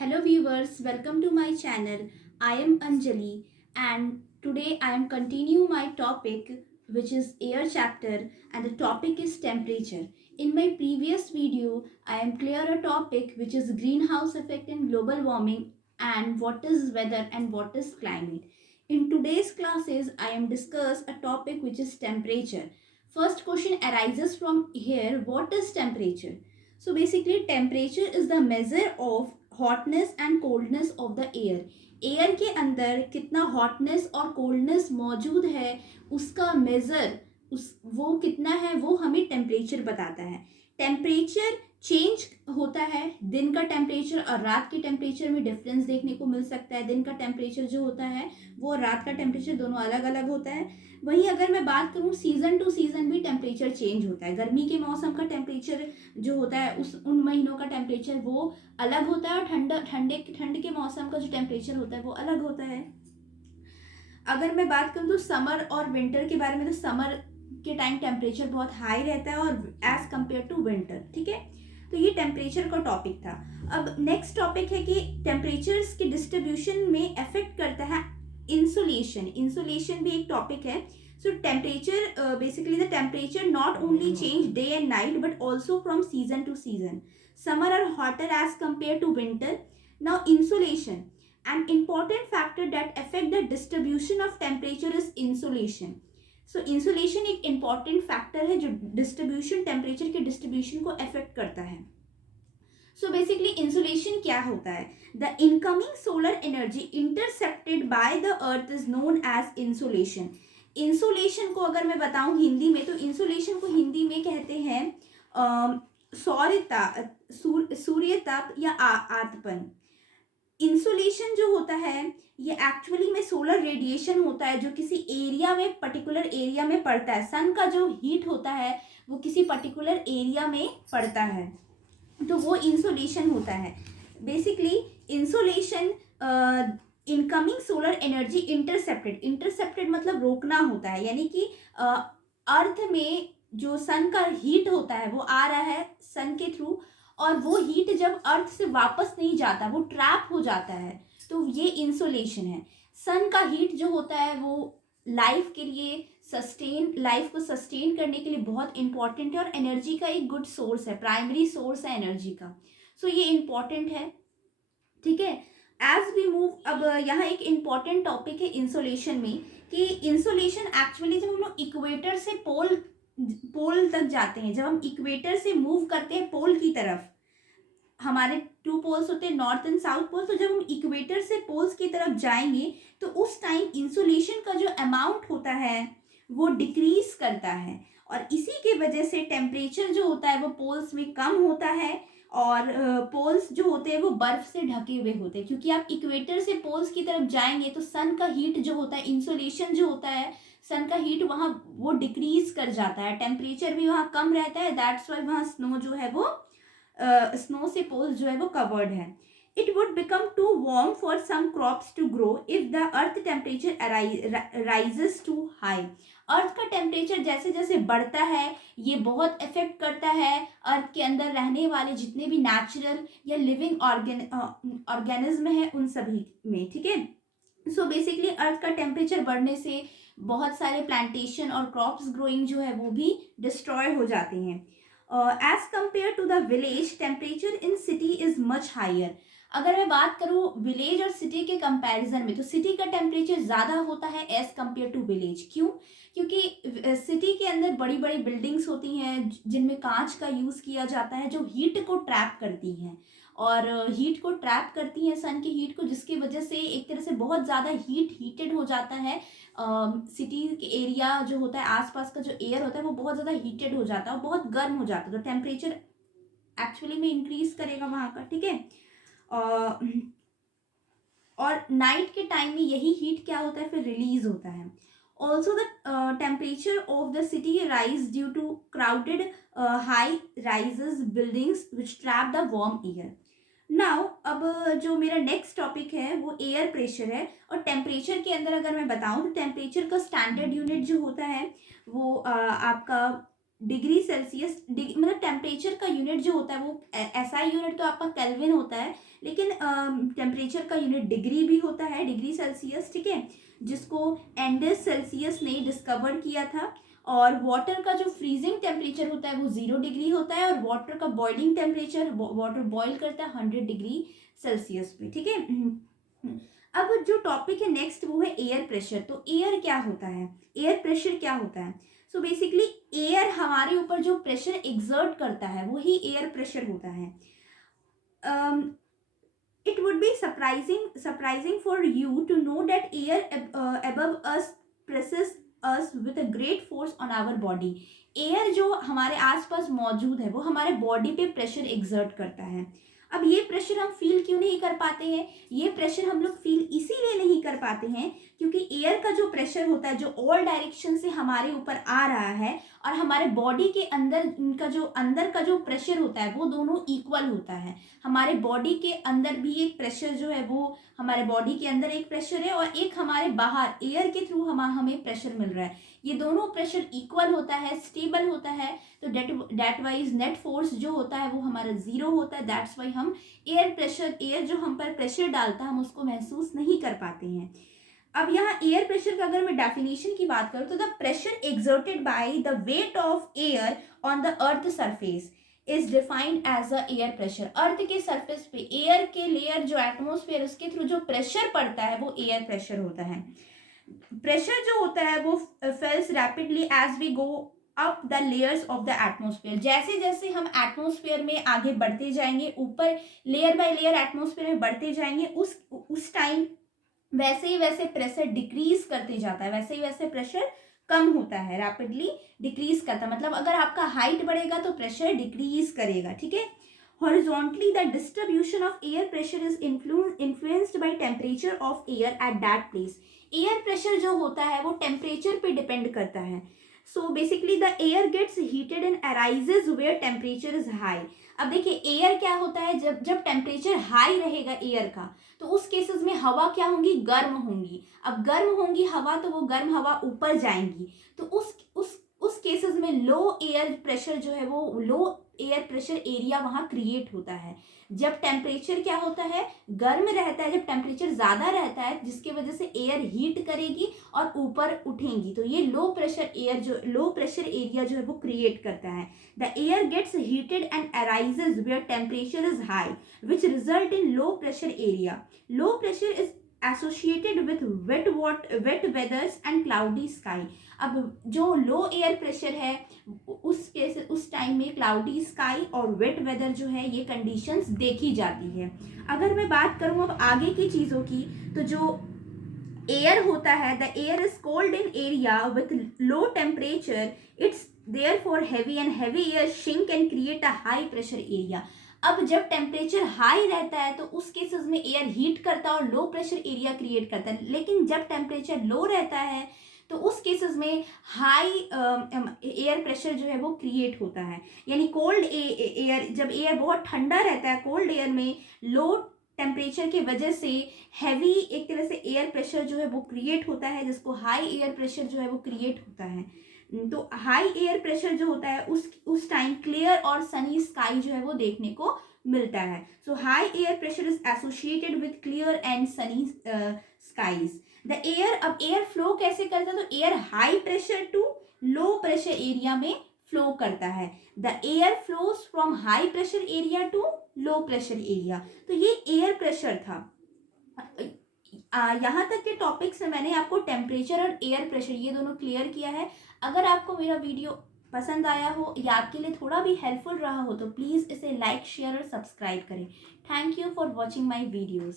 Hello viewers, welcome to my channel. I am Anjali and today I am continue my topic which is air chapter and the topic is temperature. In my previous video, I am clear a topic which is greenhouse effect and global warming and what is weather and what is climate. In today's classes, I am discuss a topic which is temperature. First question arises from here, what is temperature? So basically temperature is the measure of hotness and coldness of the air. Air के अंदर कितना hotness और coldness मौजूद है उसका major उस वो कितना है वो हमें टेम्परेचर बताता है. टेम्परेचर चेंज होता है. दिन का टेम्परेचर और रात के टेम्परेचर में डिफरेंस देखने को मिल सकता है. दिन का टेम्परेचर जो होता है वो रात का टेम्परेचर दोनों अलग अलग होता है. वहीं अगर मैं बात करूँ सीजन टू सीजन भी टेम्परेचर चेंज होता है. गर्मी के मौसम का टेम्परेचर जो होता है उन महीनों का टेम्परेचर वो अलग होता है और ठंड के मौसम का जो टेम्परेचर होता है वो अलग होता है. अगर मैं बात करूँ तो समर और विंटर के बारे में, तो समर के टाइम टेम्परेचर बहुत हाई रहता है और एज कम्पेयर टू विंटर. ठीक है, तो ये टेम्परेचर का टॉपिक था. अब नेक्स्ट टॉपिक है कि टेम्परेचर्स के डिस्ट्रीब्यूशन में अफेक्ट करता है इंसुलेशन. इंसुलेशन भी एक टॉपिक है. सो temperature basically the temperature not only change day and night but also from season two season. Summer are hotter as compared to winter. Now insolation, an important factor that affect the distribution of temperature is insolation. So insolation एक important factor है जो distribution temperature के distribution को affect करता है. So basically insolation क्या होता है? The incoming solar energy intercepted by the earth is known as insolation. Insolation को अगर मैं बताऊं हिंदी में, तो इंसोलेशन को हिंदी में कहते हैं सूर्यताप या आतपन. इंसुलेशन जो होता है ये एक्चुअली में सोलर रेडिएशन होता है जो किसी एरिया में, पर्टिकुलर एरिया में पड़ता है. सन का जो हीट होता है वो किसी पर्टिकुलर एरिया में पड़ता है, तो वो इंसुलेशन होता है. Basically insolation incoming solar energy intercepted मतलब रोकना होता है. यानी कि अर्थ में जो सन का हीट होता है वो आ रहा है सन के थ्रू, और वो हीट जब अर्थ से वापस नहीं जाता, वो ट्रैप हो जाता है, तो ये इंसुलेशन है. सन का हीट जो होता है वो लाइफ के लिए लाइफ को सस्टेन करने के लिए बहुत इंपॉर्टेंट है और एनर्जी का एक गुड सोर्स है, प्राइमरी सोर्स है एनर्जी का. सो ये इंपॉर्टेंट है. ठीक है, एज वी मूव, अब यहाँ एक इम्पॉर्टेंट टॉपिक है इंसुलेशन में कि इंसुलेशन एक्चुअली जब हम लोग इक्वेटर से पोल तक जाते हैं, जब हम इक्वेटर से मूव करते हैं पोल की तरफ, हमारे 2 पोल्स होते हैं नॉर्थ एंड साउथ पोल, तो जब हम इक्वेटर से पोल्स की तरफ जाएंगे तो उस टाइम इंसुलेशन का जो अमाउंट होता है वो डिक्रीज करता है, और इसी के वजह से टेम्परेचर जो होता है वो पोल्स में कम होता है, और पोल्स जो होते हैं वो बर्फ से ढके हुए होते हैं. क्योंकि आप इक्वेटर से पोल्स की तरफ जाएंगे तो सन का हीट जो होता है, इंसुलेशन जो होता है, सन का हीट वहाँ वो डिक्रीज कर जाता है, टेम्परेचर भी वहाँ कम रहता है. दैट्स वाई वहाँ स्नो जो है वो स्नो से पोल्स जो है वो कवर्ड है. It would become too warm for some crops to grow if the earth temperature rises too high. Earth का टेम्परेचर जैसे जैसे बढ़ता है ये बहुत इफेक्ट करता है अर्थ के अंदर रहने वाले जितने भी नेचुरल या लिविंग ऑर्गेनिज्म है उन सभी में. ठीक है, सो बेसिकली अर्थ का टेम्परेचर बढ़ने से बहुत सारे प्लांटेशन और क्रॉप्स ग्रोइंग जो है वो भी डिस्ट्रॉय हो जाते हैं. As compare to the village temperature in city is much higher. अगर मैं बात करूँ विलेज और सिटी के कंपैरिजन में, तो सिटी का टेम्परेचर ज़्यादा होता है एज कम्पेयर टू विलेज. क्यों? क्योंकि सिटी के अंदर बड़ी बड़ी बिल्डिंग्स होती हैं जिनमें कांच का यूज़ किया जाता है जो हीट को ट्रैप करती हैं, और हीट को ट्रैप करती हैं सन की हीट को, जिसकी वजह से एक तरह से बहुत ज़्यादा हीटेड हो जाता है. सिटी के एरिया जो होता है, आसपास का जो एयर होता है वो बहुत ज़्यादा हीटेड हो जाता है और बहुत गर्म हो जाता है, तो टेम्परेचर एक्चुअली में इंक्रीज करेगा वहाँ का. ठीक है, और नाइट के टाइम में यही हीट क्या होता है फिर रिलीज होता है. Also the temperature of the city rise due to crowded high rises buildings which trap the warm air. Now अब जो मेरा नेक्स्ट टॉपिक है वो एयर प्रेशर है, और टेम्परेचर के अंदर अगर मैं बताऊं तो टेम्परेचर का स्टैंडर्ड यूनिट जो होता है वो आपका डिग्री सेल्सियस, मतलब टेम्परेचर का यूनिट जो होता है वो एसआई यूनिट तो आपका केल्विन होता है, लेकिन टेम्परेचर का यूनिट डिग्री भी होता है, डिग्री सेल्सियस, ठीक है, जिसको एंडस सेल्सियस ने डिस्कवर किया था। और वाटर का जो फ्रीजिंग टेम्परेचर होता है वो 0 डिग्री होता है, और वाटर का बॉइलिंग टेम्परेचर, वाटर बॉईल करता है 100 डिग्री सेल्सियस पे, ठीक है। अब जो टॉपिक है नेक्स्ट वो है एयर प्रेशर। तो एयर क्या होता है, एयर प्रेशर क्या होता है? सो बेसिकली एयर हमारे ऊपर जो प्रेशर एग्जर्ट करता है वही एयर प्रेशर होता है। It would be surprising for you to know that air above us presses us with a great force on our body. Air जो हमारे आसपास मौजूद है वो हमारे बॉडी पे प्रेशर एग्जर्ट करता है। अब ये प्रेशर हम फील क्यों नहीं कर पाते हैं? ये प्रेशर हम लोग फील इसीलिए नहीं कर पाते हैं क्योंकि एयर का जो प्रेशर होता है जो ऑल डायरेक्शन से हमारे ऊपर आ रहा है, और हमारे बॉडी के अंदर अंदर का जो प्रेशर होता है वो दोनों इक्वल होता है। हमारे बॉडी के अंदर भी एक प्रेशर जो है वो, हमारे बॉडी के अंदर एक प्रेशर है और एक हमारे बाहर एयर के थ्रू हमें प्रेशर मिल रहा है। ये दोनों प्रेशर इक्वल होता है, स्टेबल होता है, तो डेट वाइज नेट फोर्स जो होता है वो हमारा 0 होता है। दैट्स वाई हम एयर जो हम पर प्रेशर डालता है हम उसको महसूस नहीं कर पाते हैं। अब यहाँ एयर प्रेशर का अगर मैं डेफिनेशन की बात करूँ तो the pressure exerted by the weight of air on the earth surface is defined as a air pressure. Earth के सरफेस पे एयर के लेयर जो एटमोस्फेयर उसके थ्रू जो प्रेशर पड़ता है वो एयर प्रेशर होता है। प्रेशर जो होता है वो falls rapidly as we go up the layers of the atmosphere. जैसे जैसे हम एटमोस्फेयर में आगे बढ़ते जाएंगे, ऊपर लेयर बाय लेयर एटमोस्फेयर में बढ़ते जाएंगे, उस टाइम वैसे ही वैसे प्रेशर डिक्रीज करते जाता है, वैसे ही वैसे प्रेशर कम होता है, रैपिडली डिक्रीज करता है। मतलब अगर आपका हाइट बढ़ेगा तो प्रेशर डिक्रीज करेगा, ठीक है। Horizontally the distribution of air pressure is influenced by temperature of air at that place. Air pressure जो होता है वो टेम्परेचर पे डिपेंड करता है। So basically the air gets heated and arises where temperature is high. अब देखिए air क्या होता है, जब टेम्परेचर हाई रहेगा एयर का तो उस केसेस में हवा क्या होंगी, गर्म होंगी। अब गर्म होंगी हवा तो वो गर्म हवा ऊपर जाएंगी, तो उस केसेस में लो एयर प्रेशर जो है वो लो एयर प्रेशर एरिया वहाँ क्रिएट होता है। जब टेम्परेचर क्या होता है, गर्म रहता है, जब टेम्परेचर ज़्यादा रहता है जिसकी वजह से एयर हीट करेगी और ऊपर उठेंगी, तो ये लो प्रेशर एरिया जो है वो क्रिएट करता है। The air gets heated and arises where temperature is high which result in low pressure area. Low pressure is associated with wet weathers and cloudy sky. अब जो लो एयर प्रेशर है उस time में cloudy sky और wet weather जो है ये conditions देखी जाती है। अगर मैं बात करूँ अब आगे की चीज़ों की, तो जो एयर होता है, the air is cold in area with low temperature, it's therefore heavy and heavy air shrink and create a high pressure area. अब जब टेम्परेचर हाई रहता है तो उस केसेस में एयर हीट करता है और लो प्रेशर एरिया क्रिएट करता है, लेकिन जब टेम्परेचर लो रहता है तो उस केसेस में हाई एयर प्रेशर जो है वो क्रिएट होता है। यानी कोल्ड एयर, जब एयर बहुत ठंडा रहता है कोल्ड एयर में लो टेम्परेचर की वजह से हैवी एक तरह से एयर प्रेशर जो है वो क्रिएट होता है, जिसको हाई एयर प्रेशर जो है वो क्रिएट होता है। तो हाई एयर प्रेशर जो होता है उस टाइम क्लियर और सनी स्काई जो है वो देखने को मिलता है। So high air pressure is associated with clear and sunny skies. The air, अब एयर फ्लो कैसे करता है, तो air high pressure to low pressure area में फ्लो करता है। The air flows from high pressure area to low pressure area. तो ये एयर प्रेशर था। यहाँ तक के टॉपिक से मैंने आपको टेम्परेचर और एयर प्रेशर ये दोनों क्लियर किया है। अगर आपको मेरा वीडियो पसंद आया हो या आपके लिए थोड़ा भी हेल्पफुल रहा हो तो प्लीज़ इसे लाइक शेयर और सब्सक्राइब करें। Thank you for watching my videos.